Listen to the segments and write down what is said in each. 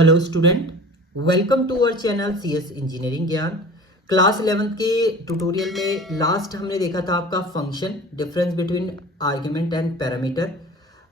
Hello student, welcome to our channel CS engineering Gyan. Class 11th के tutorial में last हमने देखा था आपका function, difference between argument and parameter.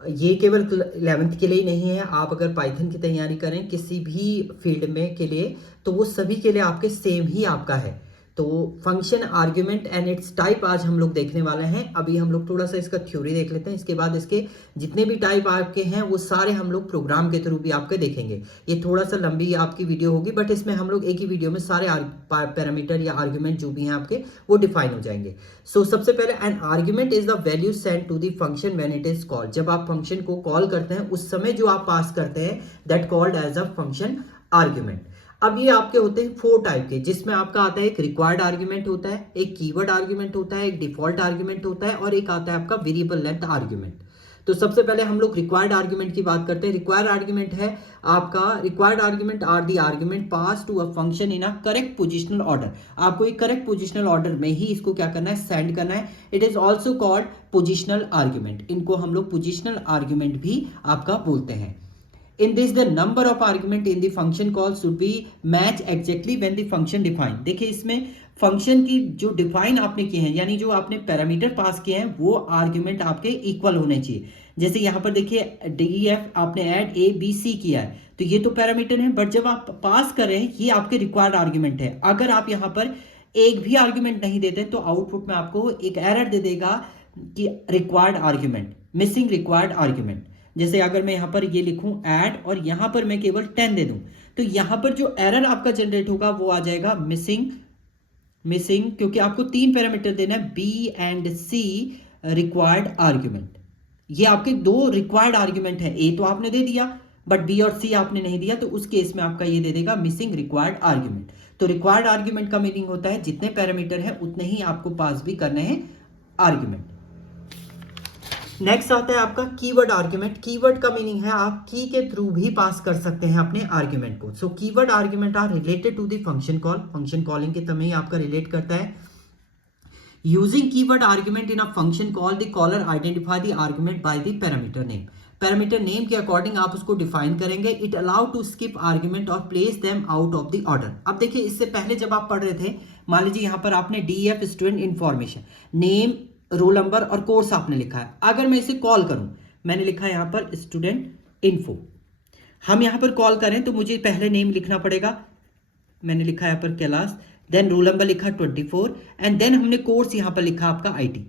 ये केवल 11th के लिए ही नहीं है, आप अगर पाइथन की तैयारी करें किसी भी फील्ड में के लिए तो वो सभी के लिए आपके सेम ही आपका है। तो function, argument and it's type आज हम लोग देखने वाले हैं। अभी हम लोग थोड़ा सा इसका थ्योरी देख लेते हैं, इसके बाद इसके जितने भी टाइप आपके हैं वो सारे हम लोग प्रोग्राम के थ्रू भी आपके देखेंगे। ये थोड़ा सा लंबी आपकी वीडियो होगी, बट इसमें हम लोग एक ही वीडियो में सारे पैरामीटर या आर्ग्यूमेंट जो भी हैं आपके वो डिफाइन हो जाएंगे। सो सबसे पहले, an argument is the value send to the function when it is called. जब आप फंक्शन को कॉल करते हैं उस समय जो आप पास करते हैं that called as a function argument. अब ये आपके होते हैं 4 टाइप के, जिसमें आपका आता है एक रिक्वायर्ड आर्ग्यूमेंट होता है, एक कीवर्ड आर्ग्यूमेंट होता है, एक डिफॉल्ट आर्ग्यूमेंट होता है और एक आता है आपका वेरिएबल लेंथ आर्ग्यूमेंट। तो सबसे पहले हम लोग रिक्वायर्ड आर्ग्यूमेंट की बात करते हैं। रिक्वायर्ड आर्ग्यूमेंट है आपका, required argument are the argument pass to a function in a correct positional order. आपको एक करेक्ट पोजिशनल ऑर्डर में ही इसको क्या करना है, सेंड करना है। It is also called positional argument. इनको हम लोग पोजिशनल आर्ग्यूमेंट भी आपका बोलते हैं। In this, the number of argument in the function call should be match exactly when the function define। देखिए इसमें फंक्शन की जो डिफाइन आपने किए हैं, यानी जो आपने पैरामीटर पास किए हैं वो आर्ग्यूमेंट आपके इक्वल होने चाहिए। जैसे यहाँ पर देखिए DEF आपने ऐड ABC किया है तो ये तो पैरामीटर है, बट जब आप पास कर रहे हैं ये आपके रिक्वायर्ड आर्ग्यूमेंट है। अगर आप यहाँ पर एक भी आर्ग्यूमेंट नहीं देते तो आउटपुट में आपको एक एरर दे देगा कि required argument, missing required argument. जैसे अगर मैं यहां पर ये लिखूं ऐड और यहां पर मैं केवल 10 दे दूं तो यहां पर जो एरर आपका जनरेट होगा वो आ जाएगा मिसिंग, क्योंकि आपको 3 पैरामीटर देना है, B and C required argument. ये आपके 2 रिक्वायर्ड आर्ग्यूमेंट है, A तो आपने दे दिया बट B और C आपने नहीं दिया, तो उस केस में आपका ये दे देगा मिसिंग रिक्वायर्ड आर्ग्यूमेंट। तो रिक्वायर्ड आर्ग्यूमेंट का मीनिंग होता है जितने पैरामीटर है उतने ही आपको पास भी करने हैं आर्ग्यूमेंट। नेक्स्ट आता है आपका कीवर्ड आर्ग्यूमेंट। कीवर्ड का मीनिंग है आप की के थ्रू भी पास कर सकते हैं अपने आर्ग्यूमेंट को। So keyword argument are related to the function call. Function calling के समय ही आपका रिलेट करता है। Using keyword argument in a function call, the caller identify the argument by the parameter name. Parameter name के according आप उसको define करेंगे। It allow to skip argument or place them out of the order. अब देखिए इससे पहले जब आप पढ़ रहे थे, मान लीजिए यहाँ पर आपने DEF student information, name, roll number और कोर्स आपने लिखा है। अगर मैं इसे कॉल करूं, मैंने लिखा है यहां पर स्टूडेंट इन्फो, हम यहां पर कॉल करें तो मुझे पहले नेम लिखना पड़ेगा। मैंने लिखा यहां पर कैलाश, देन रोल नंबर लिखा 24 एंड देन हमने कोर्स यहां पर लिखा आपका IT।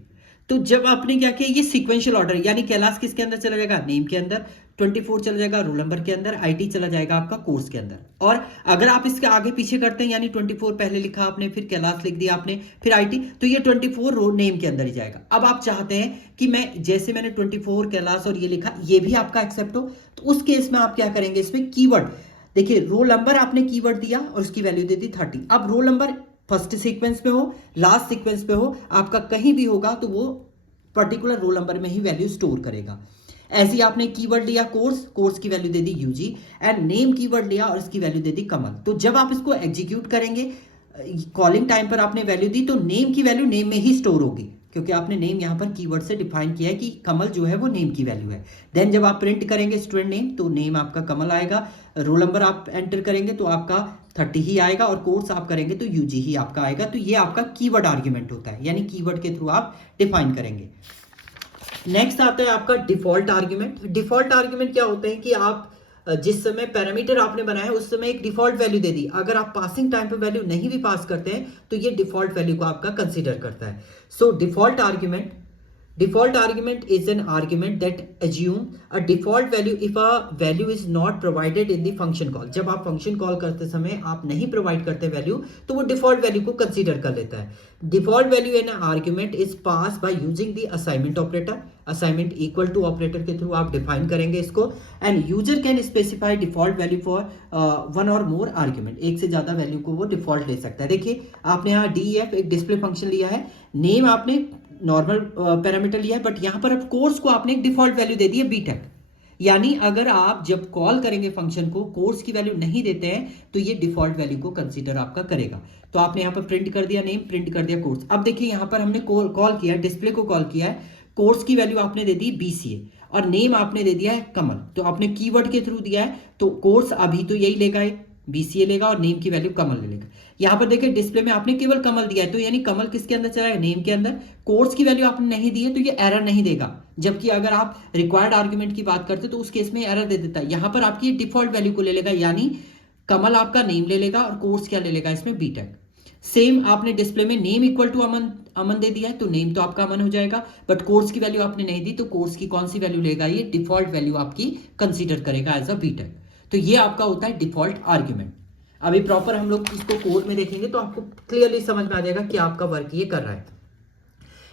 तो जब आपने क्या किया, ये सीक्वेंशियल ऑर्डर, यानी कैलाश किसके अंदर चला जाएगा, नेम के अंदर, 24 चला जाएगा रोल नंबर के अंदर, IT चला जाएगा आपका कोर्स के अंदर। और अगर आप इसके आगे पीछे करते हैं, यानी 24 पहले लिखा आपने, फिर कैलाश लिख दिया आपने, फिर IT, तो ये 24 रो नेम के अंदर ही जाएगा। अब आप चाहते हैं कि मैं, जैसे मैंने 24 कैलाश और ये लिखा, ये भी आपका एक्सेप्ट हो, तो उस केस में आप क्या करेंगे, इसमें कीवर्ड, देखिए रोल नंबर आपने कीवर्ड दिया और उसकी वैल्यू दे दी 30। अब रोल नंबर फर्स्ट सीक्वेंस में हो, लास्ट सीक्वेंस पे हो, आपका कहीं भी होगा तो वो पर्टिकुलर रोल नंबर में ही वैल्यू स्टोर करेगा। ऐसे ही आपने कीवर्ड लिया कोर्स की value they the UG and name keyword लिया और इसकी वैल्यू दे दी कमल। तो जब आप इसको एग्जीक्यूट करेंगे, कॉलिंग टाइम पर आपने वैल्यू दी तो नेम की वैल्यू नेम में ही स्टोर होगी, क्योंकि आपने नेम यहाँ पर कीवर्ड से डिफाइन किया है कि कमल जो है वो नेम की वैल्यू है। देन जब आप प्रिंट करेंगे स्टूडेंट नेम तो नेम आपका कमल आएगा, रोल नंबर आप एंटर करेंगे तो आपका 30 ही आएगा और कोर्स आप करेंगे तो UG ही आपका आएगा। तो ये आपका कीवर्ड आर्ग्यूमेंट होता है, यानी कीवर्ड के थ्रू आप डिफाइन करेंगे। नेक्स्ट आता है आपका डिफॉल्ट आर्ग्यूमेंट। डिफॉल्ट आर्ग्यूमेंट क्या होते हैं कि आप जिस समय पैरामीटर आपने बनाया उस समय एक डिफॉल्ट वैल्यू दे दी, अगर आप पासिंग टाइम पे वैल्यू नहीं भी पास करते हैं तो ये डिफॉल्ट वैल्यू को आपका कंसीडर करता है। सो default argument is an argument that assume a default value if a value is not provided in the function call। जब आप फंक्शन कॉल करते समय आप नहीं प्रोवाइड करते वैल्यू तो वो डिफॉल्ट वैल्यू को कंसीडर कर लेता है। Default value in argument is pass by using the assignment operator. Assignment equal to operator के थ्रू आप डिफाइन करेंगे इसको। And user can specify default value for 1 और मोर आर्ग्यूमेंट। एक से ज्यादा वैल्यू को वो डिफॉल्ट ले सकता है। देखिए आपने यहाँ DEF एक डिस्प्ले फंक्शन लिया है, नेम आपने नॉर्मल पैरामीटर लिया है, बट यहां पर अब कोर्स को आपने एक डिफॉल्ट वैल्यू दे दी है BTech। यानी अगर आप जब कॉल करेंगे फंक्शन को, कोर्स की वैल्यू नहीं देते हैं तो ये डिफॉल्ट वैल्यू को कंसीडर आपका करेगा। तो आपने यहां पर प्रिंट कर दिया नेम, प्रिंट कर दिया कोर्स। अब देखिए यहां पर हमने कॉल किया, डिस्प्ले को कॉल किया है, कोर्स की वैल्यू आपने दे दी BCA। और नेम आपने दे दिया है कमल, तो आपने कीवर्ड के थ्रू दिया है, तो कोर्स अभी तो यही लेगा, BCA लेगा और नेम की वैल्यू कमल ले लेगा। यहाँ पर देखिए डिस्प्ले में आपने केवल कमल दिया है, तो यानी कमल किसके अंदर चला है, नेम के अंदर। कोर्स की वैल्यू आपने नहीं दी है तो ये एरर नहीं देगा, जबकि अगर आप रिक्वायर्ड आर्ग्यूमेंट की बात करते तो उस केस में एरर दे देता है। यहाँ पर आपकी डिफॉल्ट वैल्यू को ले लेगा, यानी कमल आपका नेम ले लेगा और कोर्स क्या ले लेगा इसमें, बीटेक। सेम आपने डिस्प्ले में नेम इक्वल टू अमन, अमन दे दिया है तो नेम तो आपका अमन हो जाएगा, बट कोर्स की वैल्यू आपने नहीं दी तो कोर्स की कौन सी वैल्यू लेगा, ये डिफॉल्ट वैल्यू आपकी कंसीडर करेगा एज अ बीटेक। तो ये आपका होता है डिफॉल्ट आर्ग्यूमेंट। अभी प्रॉपर हम लोग इसको कोड में देखेंगे तो आपको क्लियरली समझ में आ जाएगा कि आपका वर्क ये कर रहा है।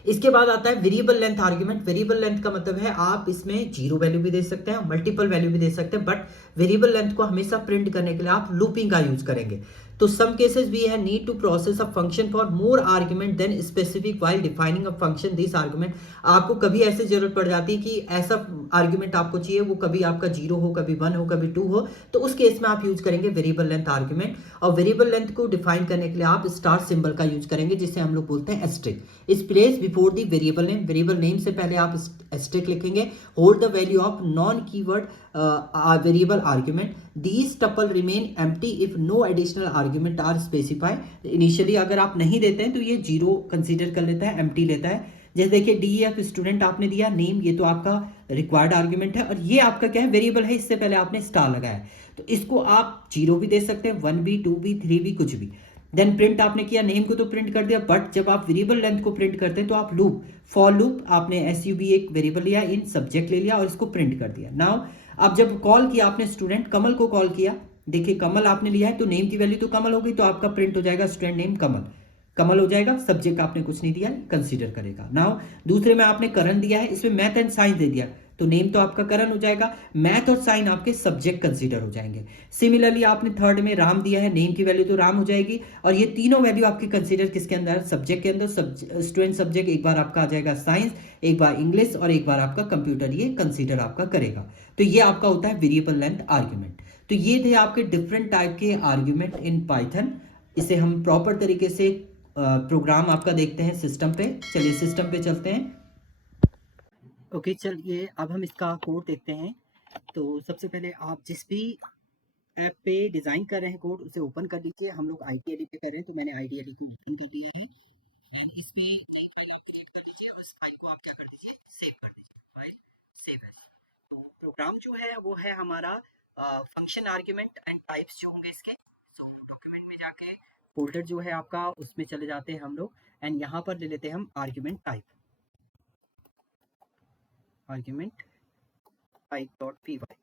इसके बाद आता है variable length argument. Variable length का मतलब है आप इसमें जीरो वैल्यू भी दे सकते हैं, मल्टीपल वैल्यू भी दे सकते हैं, बट वेरिएबल लेंथ को हमेशा प्रिंट करने के लिए आप लूपिंग का यूज करेंगे। तो सम केसेस वी है need to process a function for more argument then specific while defining a function this argument. आपको कभी ऐसे जरूरत पड़ जाती है कि ऐसा आर्ग्यूमेंट आपको चाहिए, वो कभी आपका जीरो हो, कभी वन हो, कभी टू हो, तो उस केस में आप यूज करेंगे वेरिएबल लेंथ आर्ग्यूमेंट। और वेरिएबल लेंथ को डिफाइन करने के लिए आप स्टार सिंबल का यूज करेंगे, जिसे हम लोग बोलते हैं एस्टेरिस्क। इस place before the variable name, variable name से पहले आप एस्टेरिस्क लिखेंगे। Hold the value of non keyword variable argument, these tuple remain empty if no additional argument are specified. Initially अगर आप नहीं देते हैं तो ये जीरो कंसीडर कर लेता है, एम्प्टी लेता है। जैसे देखिए DEF स्टूडेंट आपने दिया, नेम ये तो आपका रिक्वायर्ड आर्ग्यूमेंट है, और ये आपका क्या है, वेरिएबल है, इससे पहले आपने स्टार लगाया है, तो इसको आप जीरो भी दे सकते हैं, वन भी, टू भी, थ्री भी, कुछ भी। देन प्रिंट आपने किया, नेम को तो प्रिंट कर दिया, बट जब आप वेरिएबल लेंथ को प्रिंट करते हैं तो आप लूप, फॉर लूप आपने SUB एक वेरिएबल लिया, इन सब्जेक्ट ले लिया और इसको प्रिंट कर दिया। नाउ अब जब कॉल किया आपने स्टूडेंट कमल को कॉल किया, देखिए कमल आपने लिया है तो नेम की वैल्यू तो कमल हो गई, तो आपका प्रिंट हो जाएगा स्टूडेंट नेम कमल, कमल हो जाएगा। सब्जेक्ट आपने कुछ नहीं दिया, कंसीडर करेगा। नाउ दूसरे में आपने करण दिया है, इसमें मैथ एंड साइंस दे दिया, तो नेम तो आपका करण हो जाएगा, मैथ और साइन आपके सब्जेक्ट कंसीडर हो जाएंगे। सिमिलरली आपने थर्ड में राम दिया है, नेम की वैल्यू तो राम हो जाएगी, और ये तीनों वैल्यू आपकी कंसीडर किसके अंदर, सब्जेक्ट के अंदर। स्टूडेंट सब्जेक्ट एक बार आपका आ जाएगा साइंस, एक बार इंग्लिश, और एक बार आपका कंप्यूटर, ये कंसीडर आपका करेगा। तो ये आपका होता है वेरिएबल लेंथ आर्ग्यूमेंट। तो ये थे आपके डिफरेंट टाइप के आर्ग्यूमेंट इन पाइथन। इसे हम प्रॉपर तरीके से प्रोग्राम आपका देखते हैं सिस्टम पे। चलिए सिस्टम पे चलते हैं। ओके चलिए अब हम इसका कोड देखते हैं। तो सबसे पहले आप जिस भी ऐप पे डिज़ाइन कर रहे हैं कोड, उसे ओपन कर लीजिए। हम लोग IDLE पे कर रहे हैं तो मैंने IDLE को ओपन कर दिया है। देन इस पे एक फाइल आप क्रिएट कर लीजिए और इस फाइल को आप क्या कर दीजिए, सेव कर दीजिए, फाइल सेव एज। तो प्रोग्राम जो है वो है हमारा फंक्शन आर्ग्यूमेंट एंड टाइप्स जो होंगे इसके। सो डॉक्यूमेंट में जाके फोल्डर जो है आपका, उसमें चले जाते हैं हम लोग, एंड यहाँ पर ले लेते हैं हम argument type, argument type dot P Y.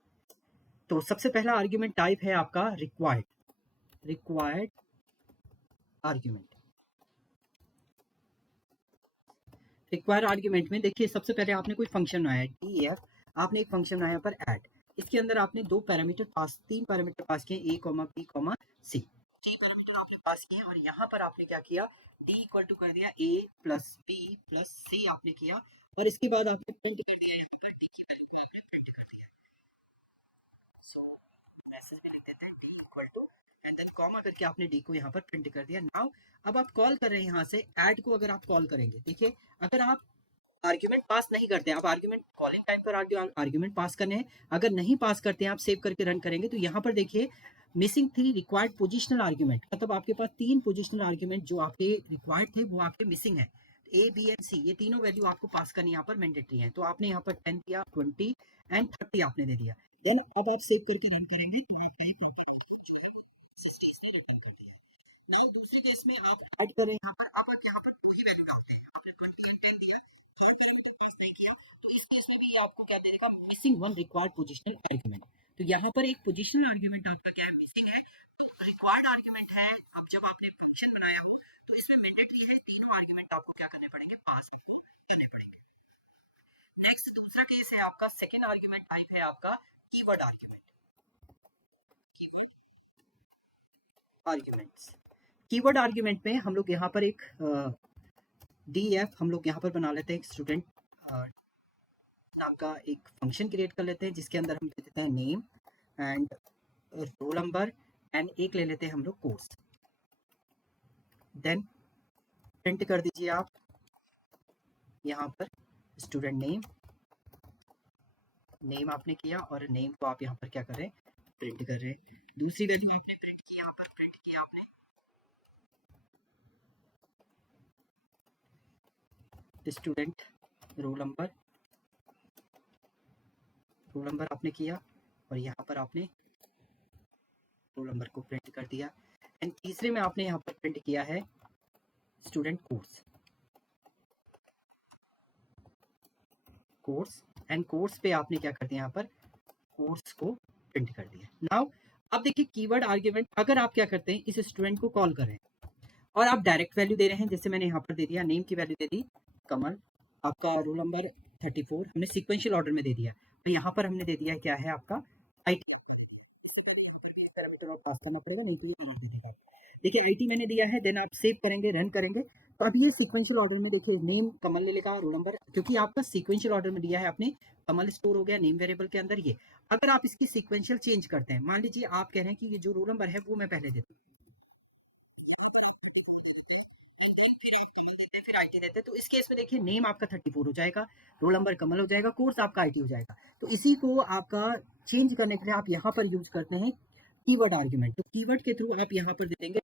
तो सबसे पहला आर्ग्यूमेंट टाइप है आपका required, required argument. Required argument में देखिए सबसे पहले आपने कोई फंक्शन बनाया है DEF, आपने एक फंक्शन बनाया पर ऐड, इसके अंदर आपने दो पैरामीटर पास, तीन पैरामीटर पास किए, A, B, C, तीन पैरामीटर आपने पास किए, और यहाँ पर आपने क्या किया, D इक्वल टू कर दिया A plus B plus C आपने किया, और इसके बाद आपने प्रिंट कर दिया, यहाँ पर D की वैल्यू को आपने प्रिंट कर दिया। सो मैसेज में लिख देते हैं D equal to, and then comma करके आपने D को यहाँ पर प्रिंट कर दिया। नाउ अब आप कॉल कर रहे हैं यहाँ से ऐड को, अगर आप कॉल करेंगे, देखिए अगर आप आर्ग्यूमेंट पास नहीं करते हैं, आप आर्ग्यूमेंट कॉलिंग टाइम पर आर्ग्यूमेंट पास करने हैं, अगर नहीं पास करते हैं, आप सेव करके रन करेंगे, तो यहाँ पर देखिए missing three required positional argument, मतलब आपके पास तीन पोजिशनल आर्ग्यूमेंट जो आपके रिक्वायर्ड थे वो आपके मिसिंग है। A, B एंड C ये तीनों वैल्यू आपको पास करनी यहाँ पर मैंडेटरी है, तो आपने यहाँ पर 10 किया, 20 एंड 30 आपने दे दिया। देन अब आप सेव करके रन करेंगे तो आपका ये कंप्लीट जो है वो स्टेज में रिटर्न कर दिया है। नाउ दूसरे केस में आप ऐड करें यहाँ पर, अब आप यहाँ पर वही वैल्यू डालते हैं, आपने 20 का 10 दिया, तो इस केस में भी ये आपको क्या दे देगा, missing one required positional argument. तो यहाँ पर एक पोजिशनल आर्ग्यूमेंट आपका क्या है, मिसिंग है। तो रिक्वायर्ड आर्ग्यूमेंट है, अब जब आपने फंक्शन बनाया हो तो इसमें मैंडेटरी है तीनों आर्ग्यूमेंट आपको क्या करने पड़ेंगे, पास करने पड़ेंगे। नेक्स्ट दूसरा केस है आपका, सेकेंड आर्ग्यूमेंट टाइप है आपका keyword argument, arguments. Keyword argument में हम लोग यहाँ पर एक DEF हम लोग यहाँ पर बना लेते हैं, एक स्टूडेंट नाम का एक फंक्शन क्रिएट कर लेते हैं, जिसके अंदर हम दे देते हैं name and roll number, and एक ले लेते हैं हम लोग कोर्स। देन प्रिंट कर दीजिए आप यहाँ पर स्टूडेंट नेम नेम आपने किया और नेम को आप यहाँ पर क्या कर रहे हैं, प्रिंट कर रहे हैं। दूसरी वैल्यू आपने प्रिंट की, यहाँ पर प्रिंट किया आपने स्टूडेंट रोल नंबर आपने किया और यहाँ पर आपने रोल नंबर को प्रिंट कर दिया। एंड तीसरे में आपने यहाँ पर प्रिंट किया है स्टूडेंट कोर्स एंड कोर्स पे आपने क्या कर दिया, यहाँ पर कोर्स को प्रिंट कर दिया। नाउ अब देखिए कीवर्ड आर्ग्यूमेंट, अगर आप क्या करते हैं, इस स्टूडेंट को कॉल करें और आप डायरेक्ट वैल्यू दे रहे हैं, जैसे मैंने यहाँ पर दे दिया, नेम की वैल्यू दे दी कमल, आपका रोल नंबर 34 हमने सीक्वेंशियल ऑर्डर में दे दिया, तो यहाँ पर हमने दे दिया क्या है आपका IT। इससे पहले यहाँ पर भी पैरामीटर और पास करना पड़ेगा, नहीं तो ये error दे देगा। देखिए IT मैंने दिया है, देन आप सेव करेंगे, रन करेंगे, तो अब ये सीक्वेंशियल ऑर्डर में देखिए नेम कमल ने लिखा, रोल नंबर, क्योंकि आपका सीक्वेंशियल ऑर्डर में दिया है आपने, कमल स्टोर हो गया नेम वेरिएबल के अंदर। ये अगर आप इसकी सीक्वेंशियल चेंज करते हैं, मान लीजिए आप कह रहे हैं कि ये जो रोल नंबर है वो मैं पहले देता हूँ, फिर IT देते, तो इस केस में देखिए नेम आपका 34 हो जाएगा, रोल नंबर कमल हो जाएगा, कोर्स आपका IT हो जाएगा। तो इसी को आपका चेंज करने के लिए आप यहाँ पर यूज करते हैं कीवर्ड आर्ग्यूमेंट। तो कीवर्ड के थ्रू आप यहाँ पर दे देंगे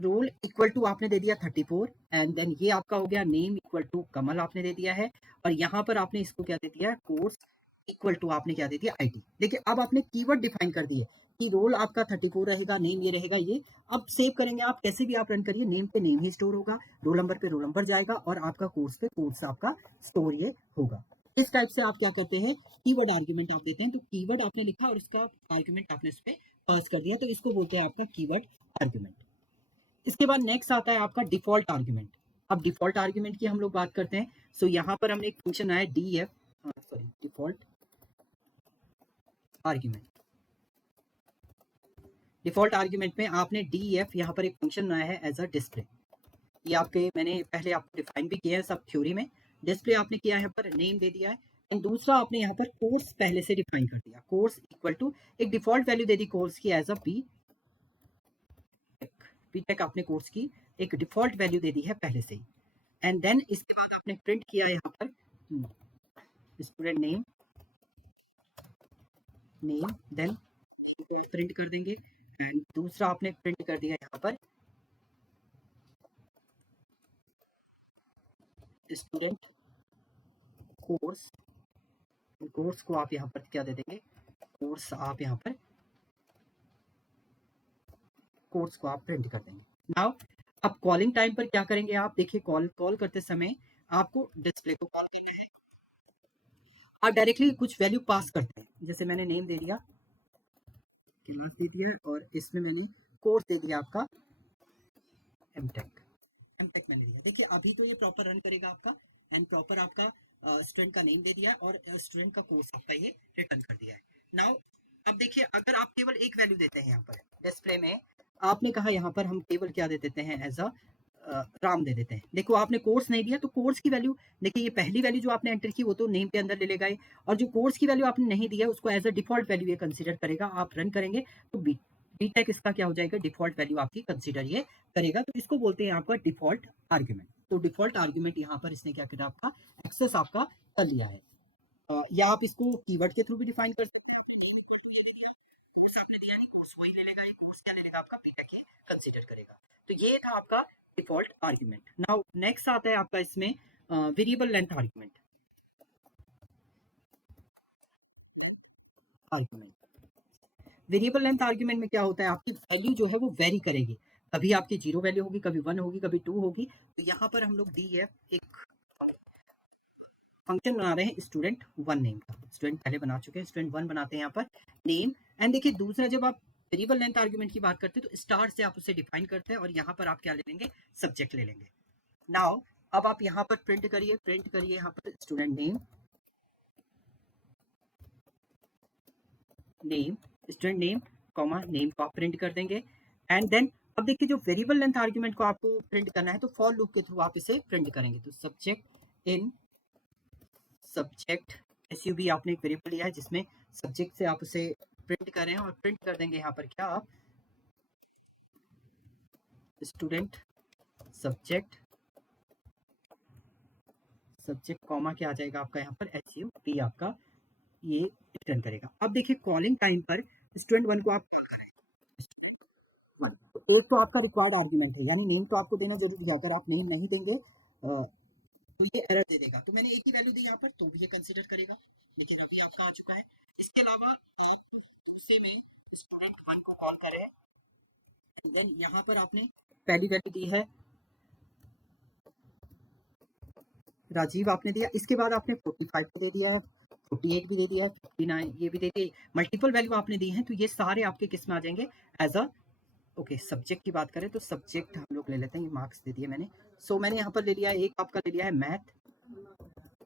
रोल इक्वल टू आपने दे दिया 34 एंड देन ये आपका हो गया नेम इक्वल टू कमल आपने दे दिया है, और यहाँ पर आपने इसको क्या दे दिया, कोर्स इक्वल टू आपने क्या दे दिया IT। देखिए अब आपने कीवर्ड डिफाइन कर दिए कि रोल आपका 34 रहेगा, नेम ये रहेगा, ये अब सेव करेंगे आप, कैसे भी आप रन करिए, नेम पे नेम ही स्टोर होगा, रोल नंबर पे रोल नंबर जाएगा, और आपका कोर्स पे कोर्स आपका स्टोर ये होगा। इस टाइप से आप क्या करते हैं, कीवर्ड आर्ग्यूमेंट आप देते हैं। तो कीवर्ड आपने लिखा और उसका आर्ग्यूमेंट आपने उस पर पास कर दिया, तो इसको बोलते हैं आपका कीवर्ड आर्ग्यूमेंट। इसके बाद नेक्स्ट आता है आपका डिफॉल्ट आर्ग्यूमेंट। अब डिफॉल्ट आर्ग्यूमेंट की हम लोग बात करते हैं। सो यहाँ पर हमने एक फंक्शन आया डिफॉल्ट आर्ग्यूमेंट। डिफॉल्ट आर्ग्यूमेंट में आपने def यहाँ पर एक फंक्शन बनाया है एज अ डिस्प्ले। ये आपके मैंने पहले आपको डिफाइन भी किया है सब थ्योरी में। डिस्प्ले आपने किया है, पर नेम दे दिया है, एंड दूसरा आपने यहाँ पर कोर्स पहले से डिफाइन कर दिया, कोर्स इक्वल टू एक डिफॉल्ट वैल्यू दे दी कोर्स की एज अ पी टेक आपने कोर्स की एक डिफॉल्ट वैल्यू दे दी है पहले से ही। एंड देन इसके बाद आपने प्रिंट किया यहाँ पर स्टूडेंट नेम देन प्रिंट कर देंगे, एंड दूसरा आपने प्रिंट कर दिया यहाँ पर स्टूडेंट कोर्स। कोर्स को आप यहाँ पर क्या दे देंगे, कोर्स आप यहाँ पर कोर्स को आप प्रिंट कर देंगे। नाउ अब कॉलिंग टाइम पर क्या करेंगे आप, देखिए कॉल करते समय आपको डिस्प्ले को कॉल करना है, आप डायरेक्टली कुछ वैल्यू पास करते हैं, जैसे मैंने नेम दे दिया, क्लास दे दिया, और इसमें मैंने कोर्स दे दिया आपका एमटेक मैंने दिया। देखिए अभी तो ये प्रॉपर रन करेगा आपका, एंड प्रॉपर आपका स्टूडेंट का नेम दे दिया और स्टूडेंट का कोर्स आपका ये रिटर्न कर दिया है। नाउ अब देखिए अगर आप केवल एक वैल्यू देते हैं यहाँ पर डिस्प्ले में, आपने कहा यहाँ पर हम केवल क्या दे देते हैं एज अ राम दे देते हैं। देखो आपने कोर्स नहीं दिया, तो कोर्स की वैल्यू देखिए, ये पहली वैल्यू जो आपने एंटर की वो तो नेम के अंदर ले लेगा, और जो कोर्स की वैल्यू आपने नहीं दिया उसको एज अ डिफॉल्ट वैल्यू ये कंसीडर करेगा। आप रन करेंगे तो बीटेक इसका क्या हो जाएगा, डिफॉल्ट वैल्यू आपकी कंसीडर ये करेगा। तो इसको बोलते हैं आपका डिफॉल्ट आर्ग्यूमेंट। तो डिफॉल्ट आर्ग्यूमेंट यहाँ पर इसने क्या किया, आपका एक्सेस आपका कर लिया है। या आप इसको कीवर्ड के थ्रू भी डिफाइन कर आपने दिया नहीं, कोर्स वही ले लेगा, ये कोर्स क्या ले लेगा आपका बीटेक ये कंसीडर करेगा। तो ये था आपका डिफॉल्ट आर्ग्यूमेंट। नाउ नेक्स्ट आता है आपका इसमें variable length argument. Variable length argument में क्या होता है, आपकी वैल्यू जो है वो वेरी करेगी, कभी आपकी 0 वैल्यू होगी, कभी 1 होगी, कभी 2 होगी। तो यहाँ पर हम लोग df एक फंक्शन बना रहे हैं स्टूडेंट 1 नेम का, स्टूडेंट पहले बना चुके हैं, स्टूडेंट 1 बनाते हैं यहाँ पर नेम। एंड देखिए दूसरा, जब आप वेरिएबल लेंथ आर्ग्यूमेंट की बात करते हैं तो स्टार से आप उसे डिफाइन करते हैं, और यहाँ पर आप क्या ले लेंगे, सब्जेक्ट ले लेंगे। नाउ अब आप यहाँ पर प्रिंट करिए यहाँ पर student name student name comma name को आप प्रिंट कर देंगे। एंड देन अब देखिए जो वेरिएबल लेंथ आर्ग्यूमेंट को आपको प्रिंट करना है, तो फॉर लूप के थ्रू आप इसे प्रिंट करेंगे। तो सब्जेक्ट SUV आपने एक वेरिएबल लिया है जिसमें सब्जेक्ट से आप उसे प्रिंट कर रहे हैं, और प्रिंट कर देंगे यहाँ पर क्या, आप स्टूडेंट सब्जेक्ट सब्जेक्ट कॉमा क्या आ जाएगा आपका यहाँ पर SUP आपका ये रिटर्न करेगा। अब देखिए कॉलिंग टाइम पर स्टूडेंट 1 को आप कॉल करें, एक तो आपका रिक्वायर्ड आर्गुमेंट है, यानी नेम तो आपको देना जरूरी है। अगर आप नेम नहीं देंगे तो ये एरर दे देगा। तो मैंने एक ही वैल्यू दी यहाँ पर, तो भी ये कंसीडर करेगा, लेकिन अभी आपका आ चुका है। इसके अलावा आप दूसरे में स्टूडेंट 1 को कॉल करें, एंड देन यहाँ पर आपने पहली वैल्यू दी है राजीव आपने दिया, इसके बाद आपने 45 को दे दिया, 48 भी दे दिया, 59 ये भी दे दिए, मल्टीपल वैल्यू आपने दी है, तो ये सारे आपके किस में आ जाएंगे एज अ ओके। सब्जेक्ट की बात करें तो सब्जेक्ट हम लोग ले लेते हैं, ये मार्क्स दे दिए मैंने। सो मैंने यहाँ पर ले लिया है, एक आपका ले लिया है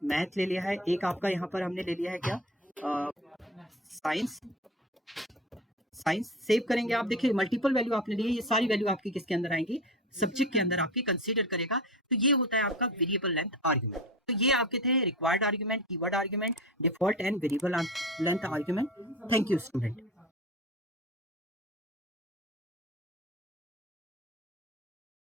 मैथ ले लिया है, एक आपका यहाँ पर हमने ले लिया है क्या साइंस सेव करेंगे। आप देखिए मल्टीपल वैल्यू आपने लिए, ये सारी वैल्यू आपकी किसके अंदर आएंगी, सब्जेक्ट के अंदर आपकी कंसीडर करेगा। तो ये होता है आपका वेरिएबल लेंथ आर्गुमेंट। तो ये आपके थे required argument, keyword argument, default and variable length argument. Thank you student.